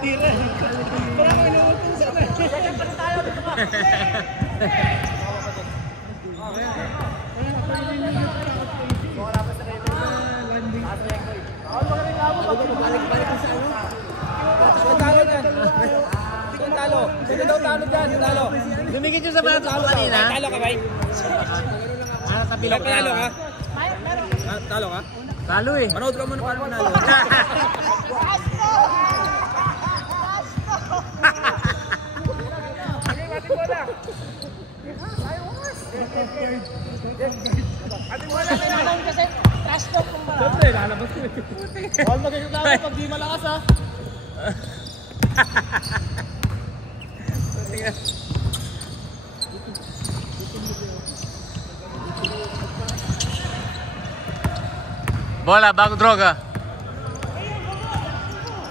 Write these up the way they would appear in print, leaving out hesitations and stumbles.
tira. Wala kang inuwag ko sana. Second pa rin tayo. Wala pa sa rin. Balik sa ano? Talo dyan. Talo. Sino daw talo dyan? Talo. Lumikit yung sa bato ko kanina. Talo ka, bay? Sa pilak na. Talo ka? Talo ka? Talo eh. Manood ka muna paano manalo. Ate mo na kasi trash talk kung ba. Siyempre, lalabas ko. Huwag magkakilala pag di malakas ha. Bola, bago droga.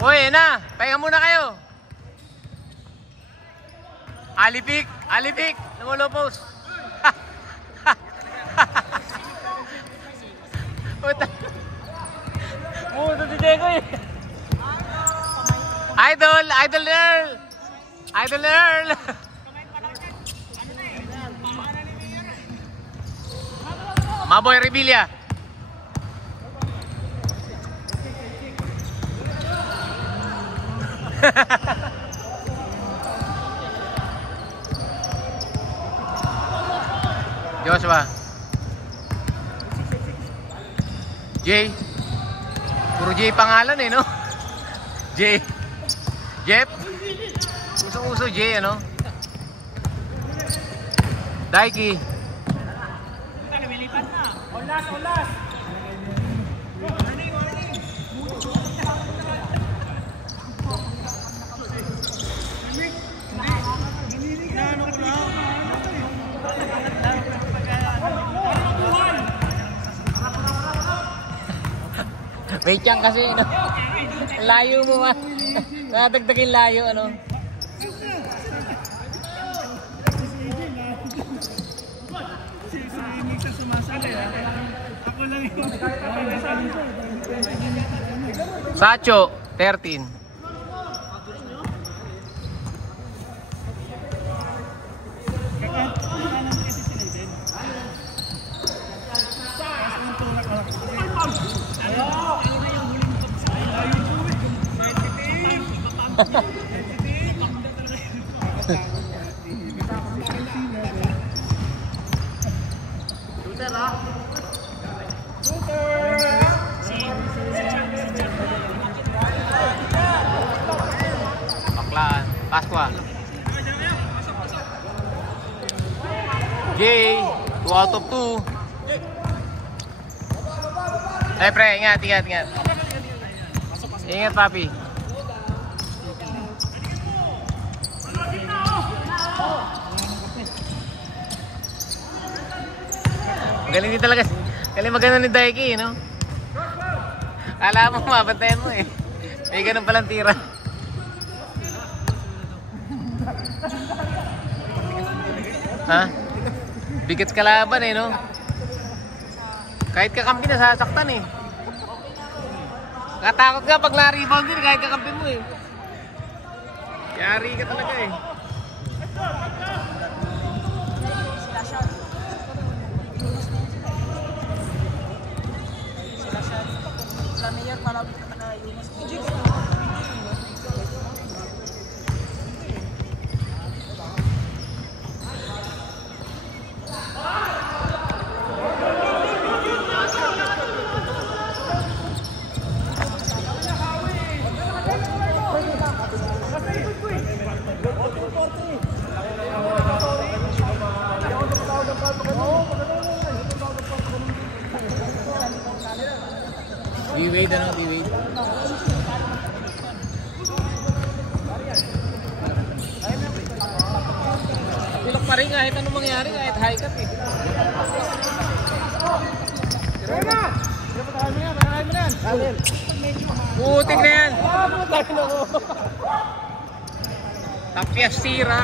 Uy, na. Pahinga muna kayo. Alipik, alipik. Lumulupos. Muto si Diego eh. Idol, Idol Earl. Idol Earl. Maboy Revilla. Joshua. Jay. Puro Jay pangalan eh, no? Jay. Jeff. Usong-uso Jay, ano? Daiki. Lumilipat na. Olas, olas. May tiyang kasi, no? Layo mo, man. Nadagdagin layo, ano? Sacho, 13. Baklaan, Pasqua. Jay, 2 out of 2. Eh pre, ingat, ingat, ingat. Ingat papi. Galing din talaga. Galing magano ni Daiki, no? Alam mo, mabantayan mo eh. May ganun palang tira. Ha? Bigat kalaban eh, no? Kahit kakampi na sasaktan eh. Katakot ka pag na-rebound din kahit kakampi mo eh. Yari ka talaga eh. Mayor para nakayumas. D-Wade, ano? D-Wade. Pilok pa rin kahit anong mangyari, kahit high cut eh. Tira na! Tira pa tayo mo yan, tayo mo na yan. Putik na yan. Tayo na ko. Tapyas tira.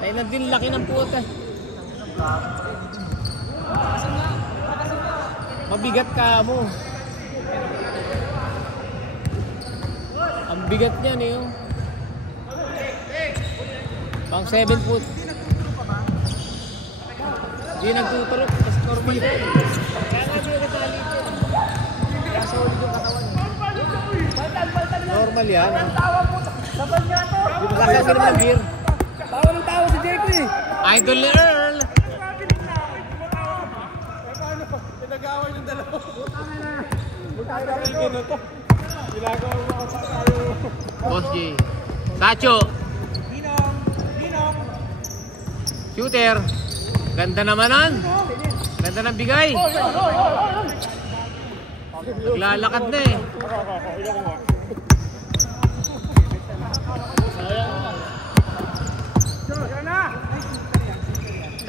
Tayo na din laki ng puta. Mabigat ka mo. Ang bigat niya niyo. Pang 7 foot. Hindi nagtuturok. Tapos normal yun. Kaya nga siya kasali ito. Kaso ulit yung katawan. Normal yan. Sabal niya to. Di ba kasi naman ng beer? Tawa ng tawa si Jake eh. Idol ni Earl. Pinag-away ng dalawa. Butang na rin gano'n to. Ginagawa mo ako sa tayo. Boss J. Sacho. Ninong. Shooter. Ganda namanan. Ganda ng bigay. Naglalakad na eh.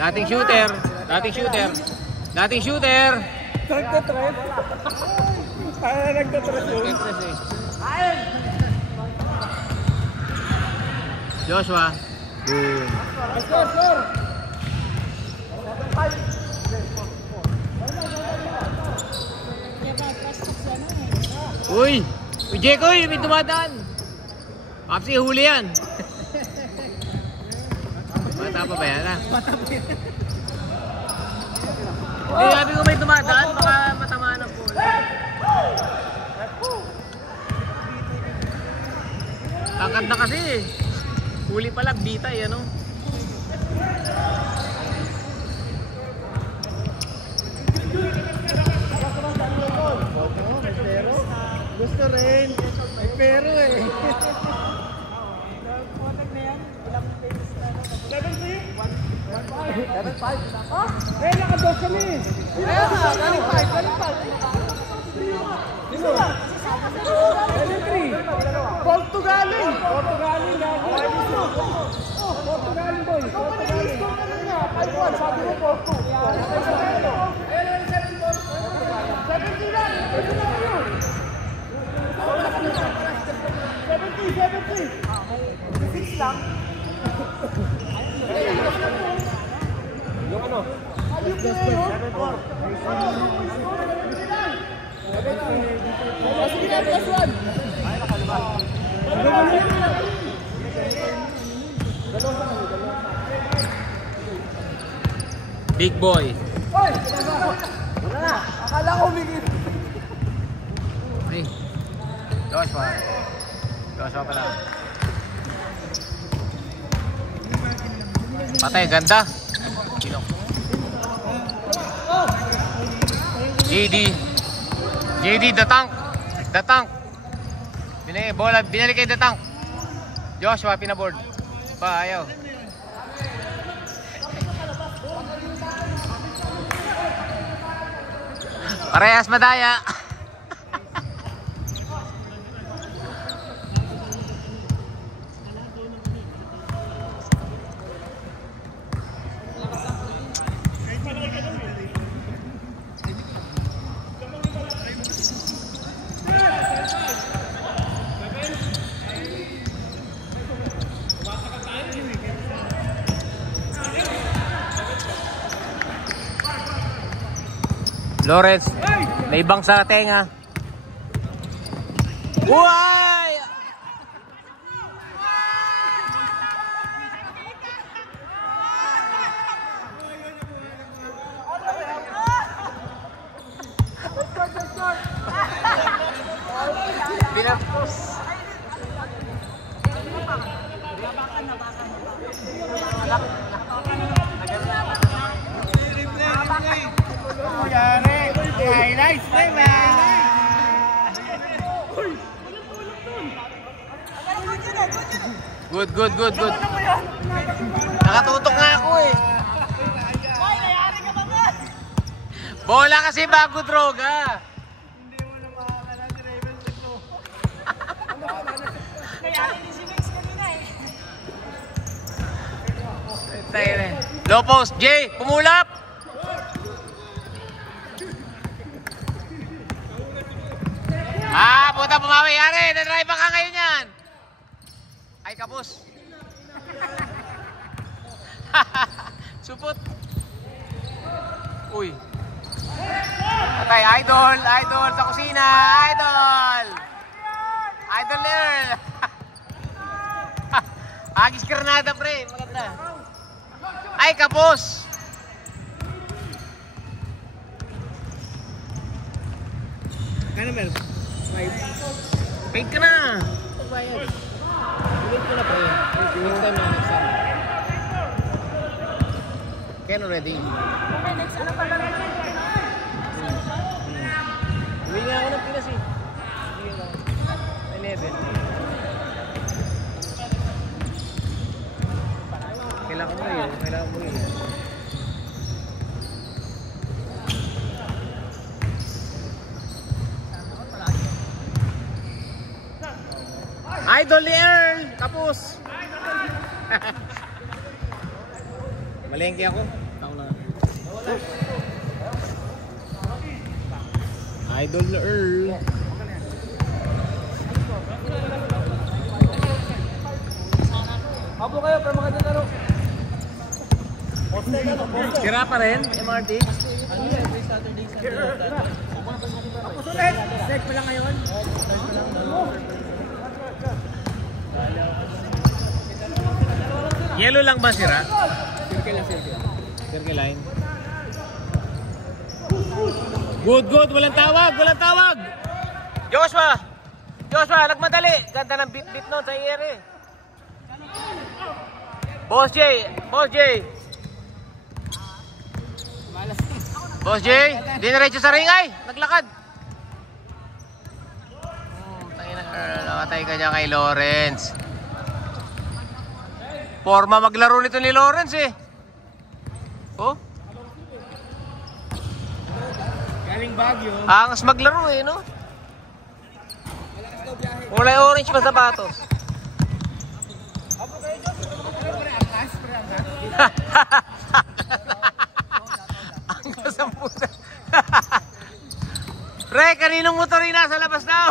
Dating shooter. Dating shooter. Dating shooter. Nagtatrend. Kaya nagtatrend yun. Joshua. Boom. Score. Uy! Uy, Jeko, may dumadaan. Papsi, huli yan. Bata pa ba yan, ha? Bata pa yan. Hindi, sabi ko may dumadaan, baka matamaan ang pool. Tangkad na kasi eh. Huli pala, bitay, ano? Gusto rin. May pero eh. 7-3? Eh, nakadog kami. Kaya nga, galing 5. Sino? 7-3. Portugaling. Portugaling boy. Portugaling. 5-1, sabi mo Porto. 7-3 lang. 6 lang. Yung ano? Ayun na yun. 7-4. Sige na, plus 1. Ay, nakalabas. Big boy. Oy! Wala na. Akala ko umigit. Ay. Joshua. Joshua pala. Patay, ganda. JD, the tank. The tank. Binali kay the tank. Joshua, pinaboard. Ba, ayaw. Parehas madaya. Lawrence, may bang sa tenga. Uy! Binapos. Highlights, diba? Good. Nakatutok nga ako eh. Bola kasi bago droga. Hindi mo na makakala si Raven ito. Nangyari ni si Mix kanina eh. Low post, Jay, pumulap. Puta, pumawi. Yari, na-drive ka ngayon yan. Ay, kapos. Supot. Uy. Tay, idol sa kusina, idol! Idol Earl! Agis Granada, pre, maganda. Ay, kapos! Ano meron? Paint ka na! Pagbayad. Paint ko na, pre. Next time na, next time. Ken already. Okay, next ano pa lang? Uwi nga ako ng Pinas eh. 11. Kailangan mo yun. Kailangan mo yun. Idol ni Earl! Tapos! Malengke ako. Tao na. Idol ni Earl. Apo kayo, pero mga dinaro. Sira pa rin, MRT. Ano yan? Saturday, Sunday. Tapos ulit! Set pa lang ngayon. Yellow lang ba sira? Circle lang, circle. Circle line. Good, walang tawag, Joshua, nagmadali. Ganda ng bit nun sa ere. Boss J, diniretso sa ring ay, naglakad. Nakatay ka dyan kay Lawrence. Forma maglaro nito ni Lawrence eh. Oh? Galing Baguio. Angas maglaro eh, no? Kulay orange pa sapatos. Angas ang puta. Pre, kaninong motor yung nasa labas daw?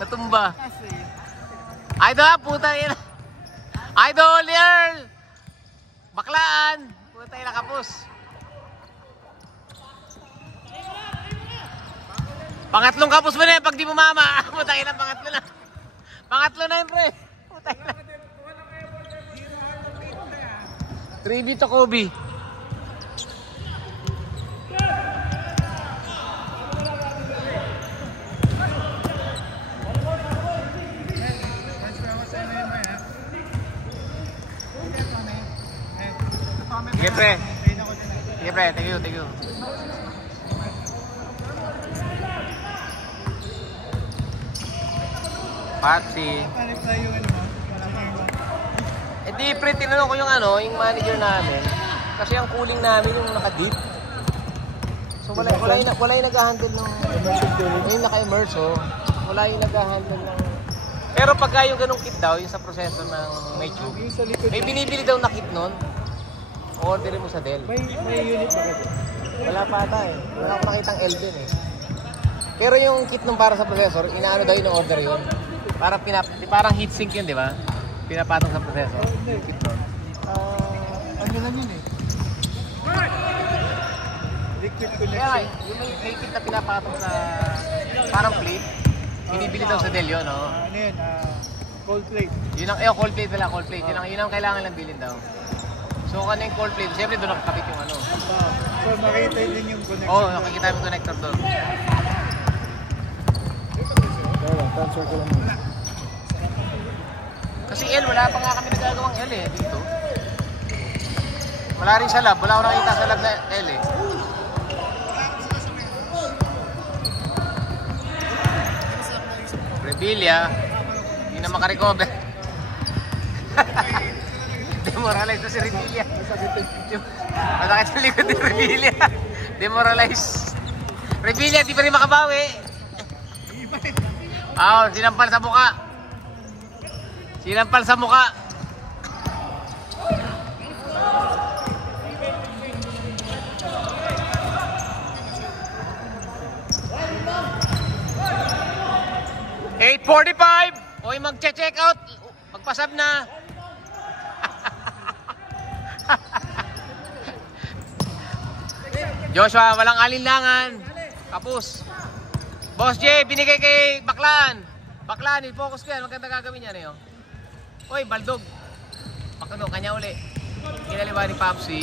Natumba. Idol, puta yun. Idol, Earl! Baklaan! Puta yun, nakapos. Pangatlong kapos mo na yun pag di mo mama. Puta yun, pangatlo na yun, pre. Puta yun. Tribute to Kobe. Sige pre, thank you. Patsy. Di pre, tinanong ko yung manager namin. Kasi ang cooling namin yung naka-deep. So wala yung nag-handle ng yung naka-immerse, oh. Wala yung nag-handle ng. Pero pagka yung ganung kit daw, yung sa proseso ng may tube, may binibili daw na kit nun. Orderin mo sa Dell. May unit ba kasi? Wala pa ata eh. Wala ko nakitang Elvin eh. Pero yung kit nung para sa processor, inaano daw yung order yun. Parang heatsink yun, di ba? Pinapatong sa processor. Yung kit nun. Ano lang yun eh? Liquid connection. Kaya yung may kit na pinapatong sa parang plate, binibili daw sa Dell yun, no? Ano yun? Cold plate. Yun ang, cold plate pala, cold plate. Yun ang kailangan lang bilhin daw. So kung ano yung cold plate, siyempre doon nakakabit yung ano. So makita din yung connection. Oo, nakikita yung connector doon. Transfer ko lang muna. Kasi L, wala pa nga kami nagagawang L eh, dito. Wala rin sa lab, wala ko nakita sa lab na L eh. Revilla, hindi na makarecover. Demoralize na si Revilla. Masakit sa likod ni Revilla. Demoralize. Revilla, di pa rin makabawi. Sinampal sa muka. Sinampal sa muka. $8:45. Oy, mag-check out. Magpasab na. Joshua, walang alinlangan. Kapus. Boss J, binigay kay Baklan. Baklan, i-focus ko yan. Maganda gagawin yan eh. Uy, Baldog. Pakano, kanya uli. Kinaliwa ni Papsi.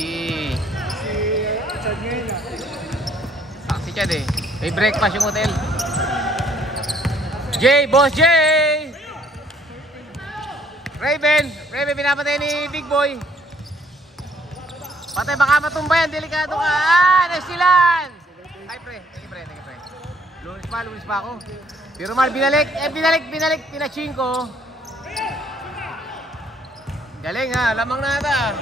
Si Chad eh. May breakfast yung hotel. J, Boss J! Raven pinapatay ni Big Boy. Patay, baka matumba yan, delikado ka. Nasilan! Ay pre, thank you pre. Lunis pa ako. Pero mal, binalik, pinaching ko. Galing ha, lamang na ata.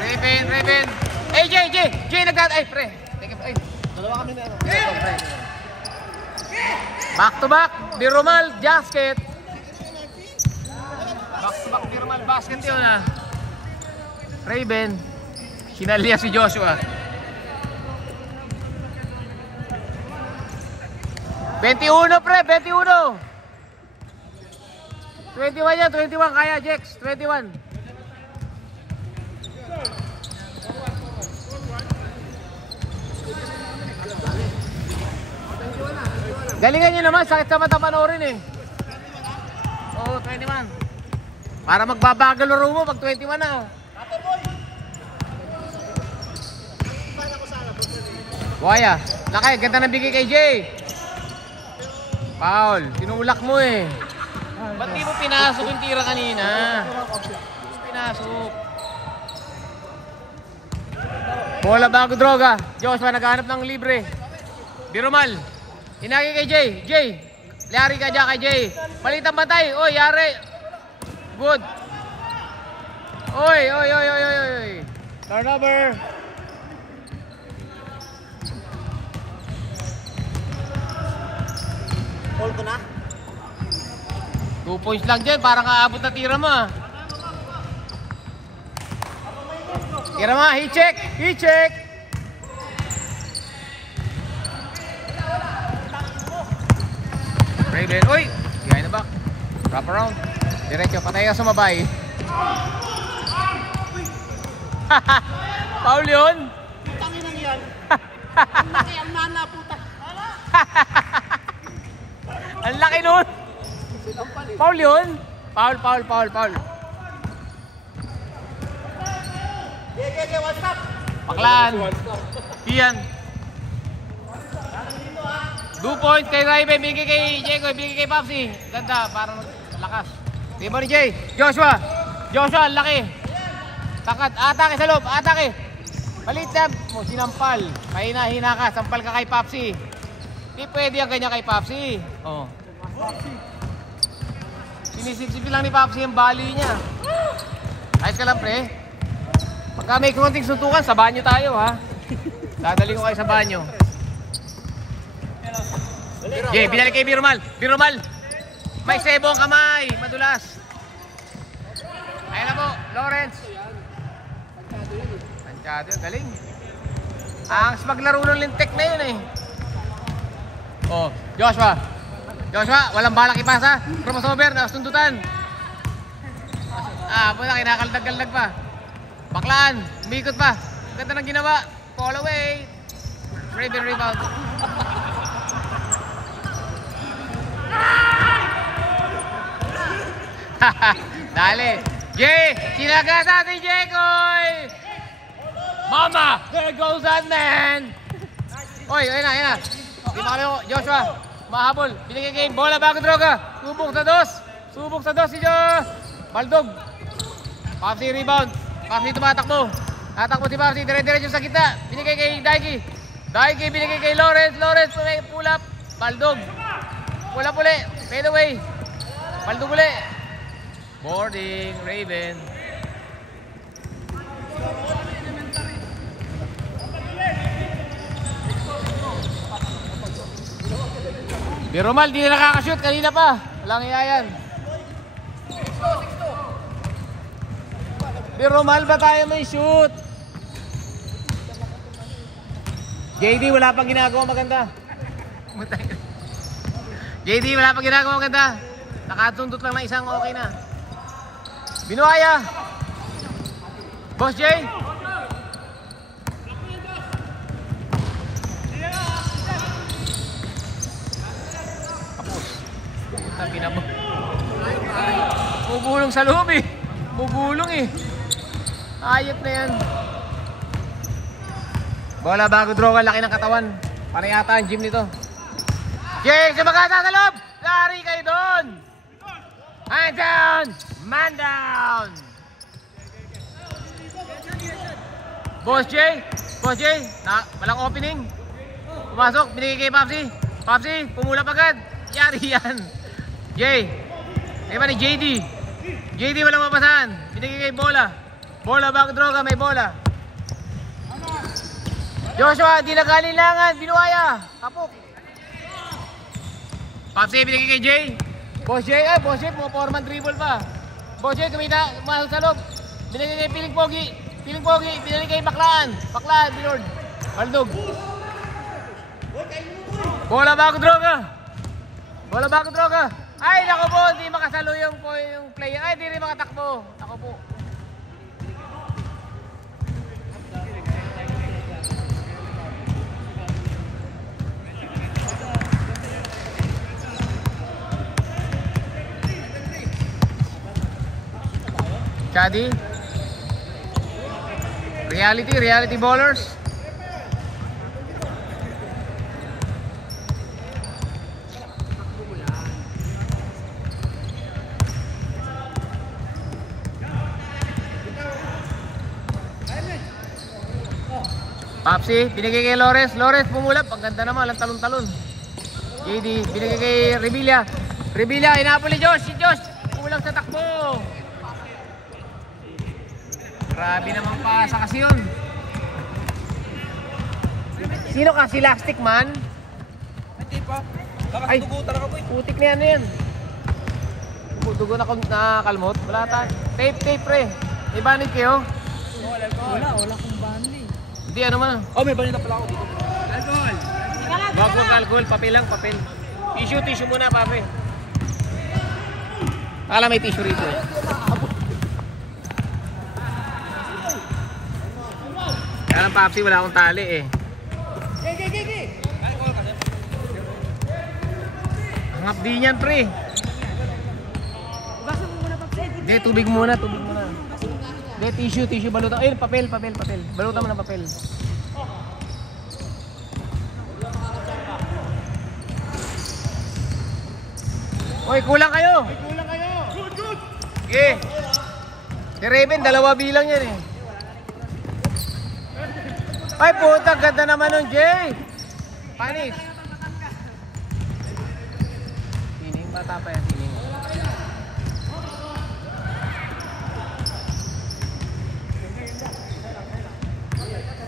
Raven. Hey J, ay pre. Thank you, ay. Dalawa kami na ano. Back to back, Biromal, basket. Back to back, Biromal, basket yun ha. Raven, sinalya si Joshua. 21 pre, 21. 21 yan, 21 kaya Jex, 21. Galingan nyo naman, sakit sa mata panoorin eh. Oo, 21. Para magbabagal laro mo pag 21 na. Buhaya, laki, ganda ng bigay kay Jay. Paul, tinulak mo eh. Ba't di mo pinasok yung tira kanina? Pinasok. Bola bago droga. Joshua naghahanap ng libre. Biromal. Inagi kay Jay. Yari ka dyan kay Jay. Palitang bantay. Oy, yari. Good. Oy. Turnover. Hold ko na. 2 points lang dyan. Parang aabot na tira mo. Tira mo. Heat check. Raven, uy! Behind the back. Wrap around. Diretso, patay ka sumabay. Paul yun? Tangin lang yan. Ang laki, ang nana, puta. Ang laki nun! Paul yun? Paul. Yeah, what's up? Paklan. Iyan. 2 points kay Raven, bigay kay Diego, bigay kay Papsi. Ganda, parang lakas. Diba ni Jay? Joshua, ang laki. Takat, atake sa loob, atake. Palit na mo, sinampal. Pahina-hina ka, sampal ka kay Papsi. Di pwede ang ganyan kay Papsi. Oh. Sinisip-sip lang ni Papsi yung bali niya. Ayos ka lang pre. Pagka may konting suntukan, sa banyo tayo ha. Dadali ko kayo sa banyo. Jay, binalik kay Biromal. May sebo ang kamay. Madulas. Ayan na po, Lawrence. Panchado yun, galing. Ang maglaro ng lintek na yun eh. Oh, Joshua, walang balak ipasa. Crossover, nasundutan. Puna, kinakaldag-kaldag pa. Baklaan, umikot pa. Ganda ng ginawa. Fall away. Raven rebound. Dali. Jay, sinaga sa atin, Jekoy. Mama, there goes that man. Oy, ayun na. Di ba kayo, Joshua? Mahabol. Binigay kay bola bago droga. Subok sa dos si Baldog. Papsi rebound. Papsi tumatakbo. Tatakbo si Papsi. Dire-diretso sa kita. Binigay kay Daiki binigay kay Lawrence. Pull up. Baldog. Pull up uli. Fade away. Baldog uli. Boarding. Raven. Biromal, di na nakakashoot. Kanina pa. Walang iyayan. Biromal ba tayo may shoot? JD, wala pang ginagawa maganda. JD, wala pang ginagawa maganda. Nakatundot lang na isang okay na. Binuaya. Boss Jay. Tapos. Puta, pinabo. Bubulong sa loob eh. Bubulong eh. Ayop na yan. Bola bago draw ka, laki ng katawan. Para yata ang gym nito. Jay, sumagasa sa loob! Lari kayo doon! Hand down! Man down! Boss Jay! Boss Jay! Walang opening. Pumasok, binigay kay Popsy. Popsy, pumulap agad. Yari yan. Jay! Kaya ni JD. JD walang mapasahan. Binigay kay Bola. Bola bago draw ka, may bola. Joshua, di nagkalilangan. Binuaya. Kapok. Popsy, binigay kay Jay. Boss Jay, Boss Jay, pumaporman dribble pa. Boss Jay, kumita, masok sa loob. Binigay kay Piling Pogi. Piling Pogi, binigay kay Baklaan. Baklaan, Binord. Haldog. Bola bago draw ka. Bola bago draw ka. Ay, naku po, hindi makasalo yung player. Ay, hindi rin makatakbo. Naku po. Chadi. Reality ballers. Popsy, binigay kay Lores. Lores pumulap, ang ganda naman, ang talon-talon. JD, binigay kay Revilla. Revilla, inapol ni Josh. Si Josh, kulang sa takbo. Grabe naman pasa kasi yun. Sino ka? Si Elastic Man? Hindi pa. Ay, Dugo talaga po eh. putik na yan yan. Dugo na kalmot. Wala tayo. Tape pre. May banid kayo? Wala akong bandi. Hindi, ano man. Oh, may banid na pala ako dito. Alcohol! Wag mo alcohol, papel lang, papel. Tissue muna, pape. Akala may tissue rito eh. Kaya lang Popsy, wala akong tali eh. Ang hapdi niyan pre. Hindi, tubig muna. Hindi, tissue, balutan. Ayun, papel. Balutan mo ng papel. Hoy, kulang kayo. Good. Okay. Si Raven, 2 bilang yan eh. Ay, puta, ganda naman nun, Jay. Panis. Tining, bata pa yan, tining.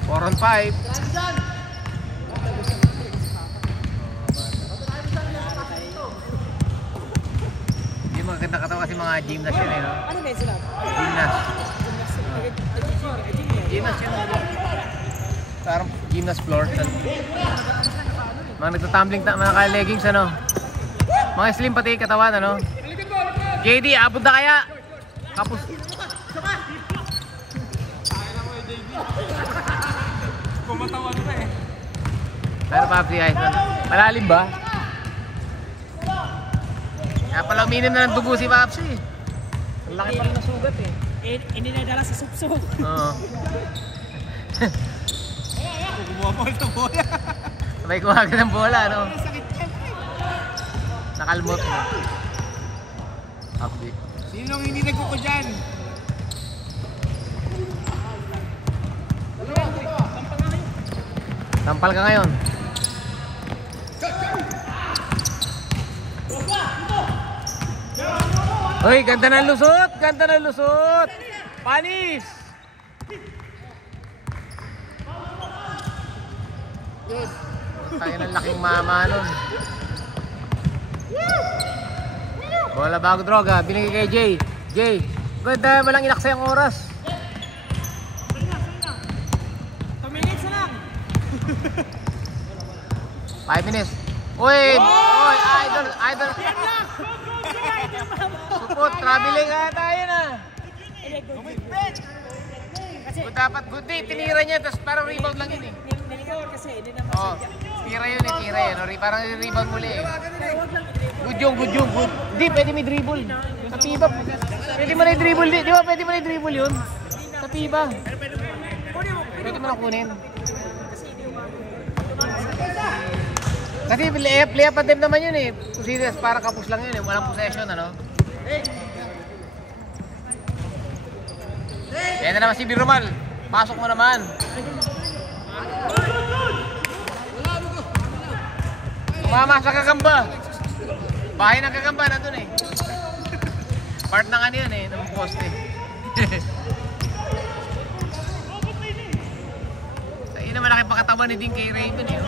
Four on 5. Hindi maganda katawa kasi mga gymnast yan eh, no? Ano ba sila? Gymnast yan. Parang gymnast floor. Mga nagtatumbling, mga naka-leggings, ano? Mga slim pati katawan, ano? JD, abot na kaya? Kapos. Kumatawan pa eh. Pero Popsy, ayos na. Malalim ba? Kaya pala uminom na ng dugo si Popsy. Ang laki pa rin na sugat eh. Hindi na dala sa supso. Oo. Kumuha pa ito bola. Sabay kumaga ng bola, no? Nakalmot mo. Popsy. Sinong hindi nagkuko dyan? Tampal ka ngayon. Uy, ganda ng lusot! Panis! Tayo ng laking mama nun. Bola bago droga, binigay kay Jay. Jay, ganda, walang inaksay ang oras. 2 minutes na lang. 5 minutes. Uy, idol. Support, traveling nga tayo na. Good, dapat good day. Tinira niya, tapos parang rebound lang yun eh. Niligawan kasi, hindi naman Oo. Tira yun eh, tira yun. Parang rebound muli eh. Good yung, good yung, good. Hindi, pwede may dribble. Sa piba. Pwede mo na yung dribble, di ba? Pwede mo na yung dribble yun. Sa piba. Pwede mo na kunin. Kasi layup attempt naman yun eh. Serious, para kapus lang yun eh. Walang possession, ano? Yan na naman si Birumal. Pasok mo naman. Mama sa Kagamba. Bahay ng Kagamba na dun eh. Part ng ano yun eh, ng poste. Ayun na malaki pakataban ni Dean kay Raymond eh.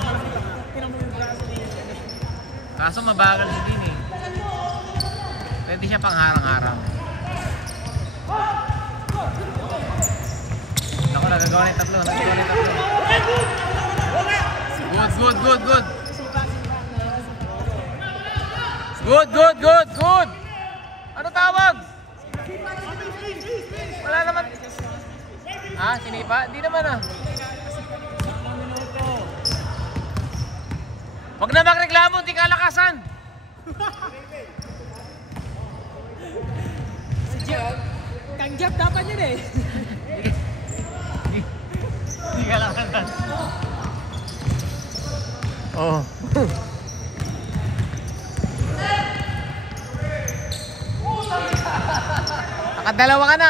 Kaso mabagal si Dean eh. Pwede siya pang harang-harang. Ako nagagawa na yung tatlo. Good. Good. Ano tawag? Wala naman. Ah, sinipa? Di naman ah. Huwag na magreklamo, hindi kalakasan. Kang Jab dapat yun eh. Hindi kalakasan. Oh. Nakadalawa ka na.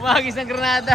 Umagis ng granada.